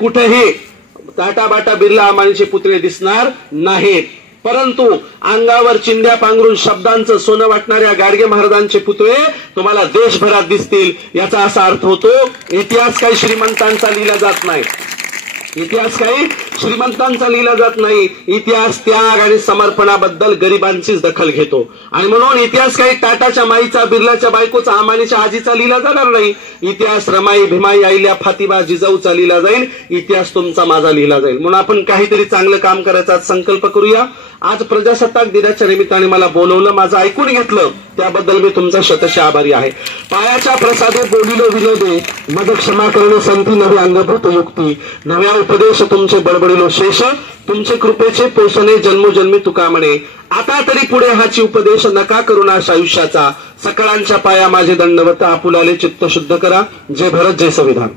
कुठेही टाटा बाटा बिर्ला अंबानीचे पुतळे दिसणार नाहीत, परंतु अंगावर चिंध्या पांघरून शब्दांचं सोनं वाटणाऱ्या गाडगे महाराजांचे पुतळे तुम्हाला देशभरात दिसतील। याचा असा अर्थ होतो इतिहास काही श्रीमंतांचा लिहिला जात नाही, इतिहास काही श्रीमंतांचा लिहिला जात नाही, इतिहास त्याग आणि समर्पणाबद्दल गरिबांचीच दखल घेतो। आणि म्हणून इतिहास काही टाटाच्या माईचा, बिर्लाच्या बायकोचा, अंबानीच्या आजीचा लिहिला जाणार नाही। इतिहास रमाई, भीमाई, आईल्या, फातिमा, जिजाऊचा लिहिला जाईल, इतिहास तुमचा माझा लिहिला जाईल। म्हणून आपण काहीतरी चांगलं काम करायचा संकल्प करूया। आज प्रजासत्ताक दिनाच्या निमित्ताने मला बोलवलं, माझं ऐकून घेतलं, त्याबद्दल मी तुमचा शतश आभारी आहे। पायाच्या प्रसादे बोलिलो विनोदे, मद क्षमा करणे संती नवे अंगभूत युक्ती, नव्या उपदेश तुमचे बडबडिलो शेष, तुमचे कृपेचे पोषणे जन्मोजन्मी तुका म्हणे, आता तरी पुढे हाची उपदेश नका करू नाश आयुष्याचा, सकळांच्या पाया माझे दंडवत, आपुलाले चित्त शुद्ध करा। जय भारत, जय संविधान।